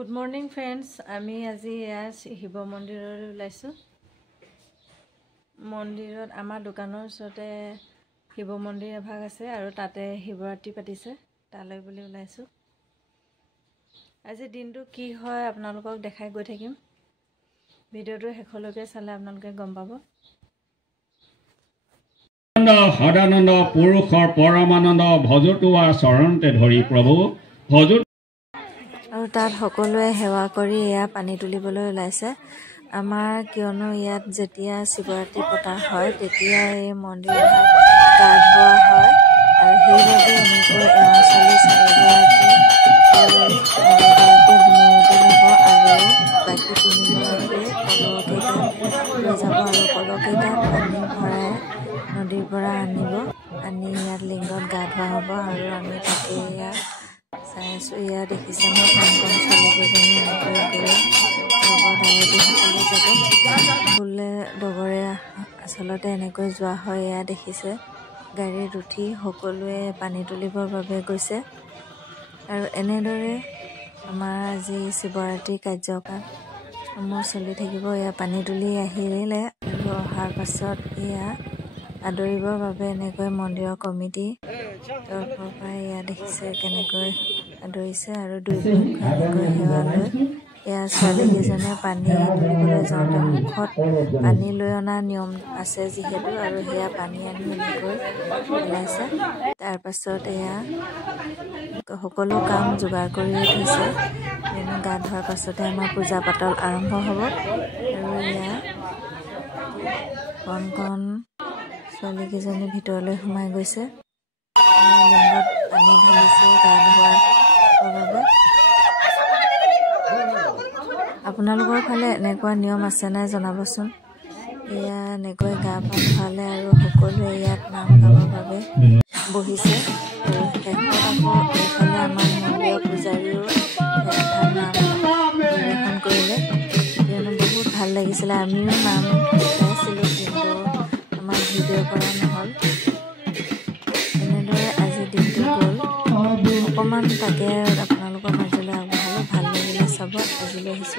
Good morning friends. আমি আজি শিৱ মন্দিৰলৈ ওলাইছো। মন্দিৰত আমাৰ দোকানৰ ওচৰতে শিৱ মন্দিৰ এভাগ আছে আৰু তাতে শিৱৰাত্ৰি পাতিছে। তালৈ বুলি ওলাইছো। আজি দিনটো কি হয় আপোনালোকক দেখাই গৈ থাকিম। ভিডিওটো শেষলৈকে চালে আপোনালোকে গম পাব। সদানন্দ পুৰুষৰ পৰমানন্দ ভজতুৱা চৰণতে ধৰি প্ৰভু ভজত আৰু তাত সকলোৱে সেৱা কৰি এয়া পানী তুলিবলৈ ওলাইছে। আমাৰ কিয়নো ইয়াত যেতিয়া শিৱৰাত্ৰি পতা হয় তেতিয়া এই মন্দিৰত গা ধোৱা হয় আৰু সেইবাবে এনেকৈ এৱা চলি চাৰিগৰাকী আৰু বাকী তিনিগৰাকীয়ে কলহকেইটাত লৈ যাব আৰু কলহকেইটাত পানী ভৰাই নদীৰ পৰা আনি ইয়াত লিংগত গা ধোৱা হ'ব আৰু আমি তাকে ইয়াত চাই আছো। ইয়াত দেখিছে ন কণ ছোৱালীকেইজনী এনেকৈ গৈ লগত আয়তীসকলে যাব বোলে ডগৰে আচলতে এনেকৈ যোৱা হয়। এয়া দেখিছে গাড়ীত উঠি সকলোৱে পানী তুলিবৰ বাবে গৈছে আৰু এনেদৰে আমাৰ আজি শিৱৰাত্ৰি কাৰ্যকলাপসমূহ চলি থাকিব। এয়া পানী তুলি আহিলে আৰু অহাৰ পাছত এয়া আদৰিবৰ বাবে এনেকৈ মন্দিৰৰ কমিটি তৰফৰ পৰা এয়া দেখিছে কেনেকৈ আদৰিছে আৰু দুই পক্ষ এনেকৈ সেৱা লৈ এয়া ছোৱালীকেইজনে পানী তুলিবলৈ যাওঁতে মুখত পানী লৈ অনা নিয়ম আছে যিহেতু আৰু সেয়া পানী আনি এনেকৈ ওলাইছে। তাৰপাছত এয়া সকলো কাম যোগাৰ কৰিয়ে থৈছে। গা ধোৱাৰ পাছতে আমাৰ পূজা পাতল আৰম্ভ হ'ব আৰু এয়া কণ ছোৱালীকেইজনী ভিতৰলৈ সোমাই গৈছে। লিংগত পানী ঢালিছে গা ধোৱাৰ বাবে। আপোনালোকৰ ফালে এনেকুৱা নিয়ম আছে নাই জনাবচোন। এয়া এনেকৈ গা পা ধুৱালে আৰু সকলোৱে ইয়াত নাম গাবৰ বাবে বহিছে আৰু শেষত আকৌ এইফালে আমাৰ মন্দিৰৰ পূজাৰীও নাম পৰিৱেশন কৰিলে। কিয়নো বহুত ভাল লাগিছিলে। আমিও নাম গাইছিলোঁ কিন্তু আমাৰ ভিডিঅ' কৰা নহ'ল। এনেদৰে আজি দিনটো গ'ল। অকণমান তাকে আপোনালোকৰ মাজলৈ আগবঢ়ালোঁ। ভাল লাগিলে চাব। আজিলৈ আহিছোঁ।